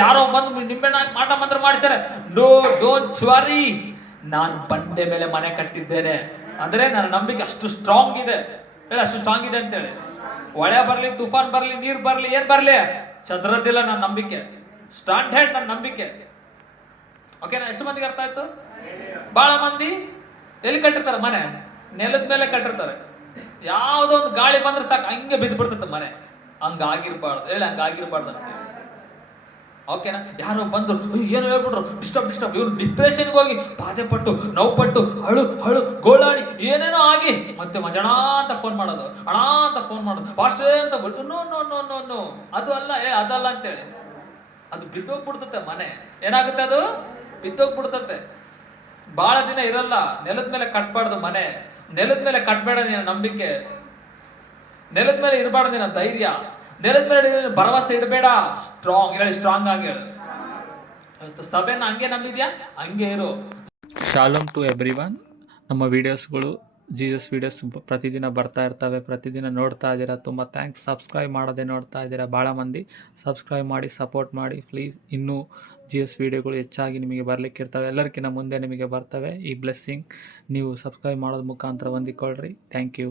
ಯಾರೋ ಬಂದು ನಿಂಬೆಹಣ್ಣು ಹಾಕಿ ಮಾಟ ಮಂತ್ರ ಮಾಡಿಸ್ಯಾರೆ. ನೋ ಡೋಂಟ್ ವರಿ, ನಾನು ಬಂಡೆ ಮೇಲೆ ಮನೆ ಕಟ್ಟಿದ್ದೇನೆ ಅಂದ್ರೆ ನನ್ನ ನಂಬಿಕೆ ಅಷ್ಟು ಸ್ಟ್ರಾಂಗ್ ಇದೆ. ಹೇಳಿ, ಅಷ್ಟು ಸ್ಟ್ರಾಂಗ್ ಇದೆ ಅಂತೇಳಿ. ಒಳೆ ಬರ್ಲಿ, ತುಫಾನ್ ಬರ್ಲಿ, ನೀರ್ ಬರ್ಲಿ, ಏನ್ ಬರ್ಲಿ, ಚದ್ರದಿಲ್ಲ ನನ್ನ ನಂಬಿಕೆ. ಸ್ಟ್ರಾಂಗ್ ಹೆಡ್ ನನ್ನ ನಂಬಿಕೆ. ಓಕೆನಾ? ಎಷ್ಟು ಮಂದಿಗೆ ಅರ್ಥ ಆಯ್ತು? ಬಹಳ ಮಂದಿ ಎಲ್ಲಿ ಕಟ್ಟಿರ್ತಾರೆ ಮನೆ? ನೆಲದ ಮೇಲೆ ಕಟ್ಟಿರ್ತಾರೆ. ಯಾವುದೋ ಒಂದು ಗಾಳಿ ಬಂದ್ರೆ ಸಾಕು ಹಂಗೆ ಬಿದ್ದು ಬಿಡ್ತೈತೆ ಮನೆ. ಹಂಗಾಗಿರ್ಬಾರ್ದು. ಹೇಳಿ, ಹಂಗಾಗಿರ್ಬಾರ್ದು ಅಂತೇಳಿ. ಓಕೆನಾ? ಯಾರೋ ಬಂದ್ರು ಏನೋ ಹೇಳ್ಬಿಟ್ರು, ಡಿಸ್ಟರ್ಬ್, ಇವ್ರು ಡಿಪ್ರೆಷನ್ಗೆ ಹೋಗಿ ಬಾಧೆ ಪಟ್ಟು, ನೋವು ಪಟ್ಟು, ಅಳು ಗೋಳಾಡಿ ಏನೇನೋ ಆಗಿ ಮತ್ತೆ ಮಜಣ ಅಂತ ಫೋನ್ ಮಾಡೋದು, ಅಣ ಅಂತ ಫೋನ್ ಮಾಡೋದು, ಫಾಸ್ಟೇ ಅಂತ ಬಿಟ್ಟು no no no no no ಅದು ಅಲ್ಲ, ಅದಲ್ಲ ಅಂತೇಳಿ. ಅದು ಬಿದ್ದೋಗ್ಬಿಡ್ತತೆ ಮನೆ. ಏನಾಗುತ್ತೆ? ಅದು ಬಿದ್ದೋಗ್ಬಿಡ್ತತೆ. ಬಹಳ ದಿನ ಇರಲ್ಲ. ನೆಲದ ಮೇಲೆ ಕಟ್ಬಾರ್ದು ಮನೆ. ನೆಲದ ಮೇಲೆ ಕಟ್ಬೇಡ ನೀನು ನಂಬಿಕೆ. ನೆಲದ ಮೇಲೆ ಇರಬಾರ್ದು ನೀನು ಧೈರ್ಯ. ನೆಲದ ಮೇಲೆ ಭರವಸೆ ಇಡಬೇಡ. ಸ್ಟ್ರಾಂಗ್ ಹೇಳಿ, ಸ್ಟ್ರಾಂಗ್ ಆಗಿ ಹೇಳು. ಸಭೆನ ಹಂಗೆ ನಂಬಿದ್ಯಾ, ಹಂಗೆ ಇರು. Shalom to everyone. ನಮ್ಮ ವೀಡಿಯೋಸ್ಗಳು ಜೀಸಸ್ ವೀಡಿಯೋಸ್ ಪ್ರತಿದಿನ ಬರ್ತಾ ಇರ್ತವೆ. ಪ್ರತಿದಿನ ನೋಡ್ತಾ ಇದ್ದೀರಾ, ತುಂಬ ಥ್ಯಾಂಕ್ಸ್. ಸಬ್ಸ್ಕ್ರೈಬ್ ಮಾಡೋದೇ ನೋಡ್ತಾ ಇದ್ದೀರಾ ಭಾಳ ಮಂದಿ. ಸಬ್ಸ್ಕ್ರೈಬ್ ಮಾಡಿ, ಸಪೋರ್ಟ್ ಮಾಡಿ ಪ್ಲೀಸ್. ಇನ್ನೂ ಜೀಸಸ್ ವೀಡಿಯೋಗಳು ಹೆಚ್ಚಾಗಿ ನಿಮಗೆ ಬರಲಿಕ್ಕಿರ್ತವೆ. ಎಲ್ಲರಿಗಿಂತ ಮುಂದೆ ನಿಮಗೆ ಬರ್ತವೆ ಈ ಬ್ಲೆಸ್ಸಿಂಗ್. ನೀವು ಸಬ್ಸ್ಕ್ರೈಬ್ ಮಾಡೋದ್ರ ಮುಖಾಂತರ ಹೊಂದಿಕೊಳ್ಳ್ರಿ. Thank you.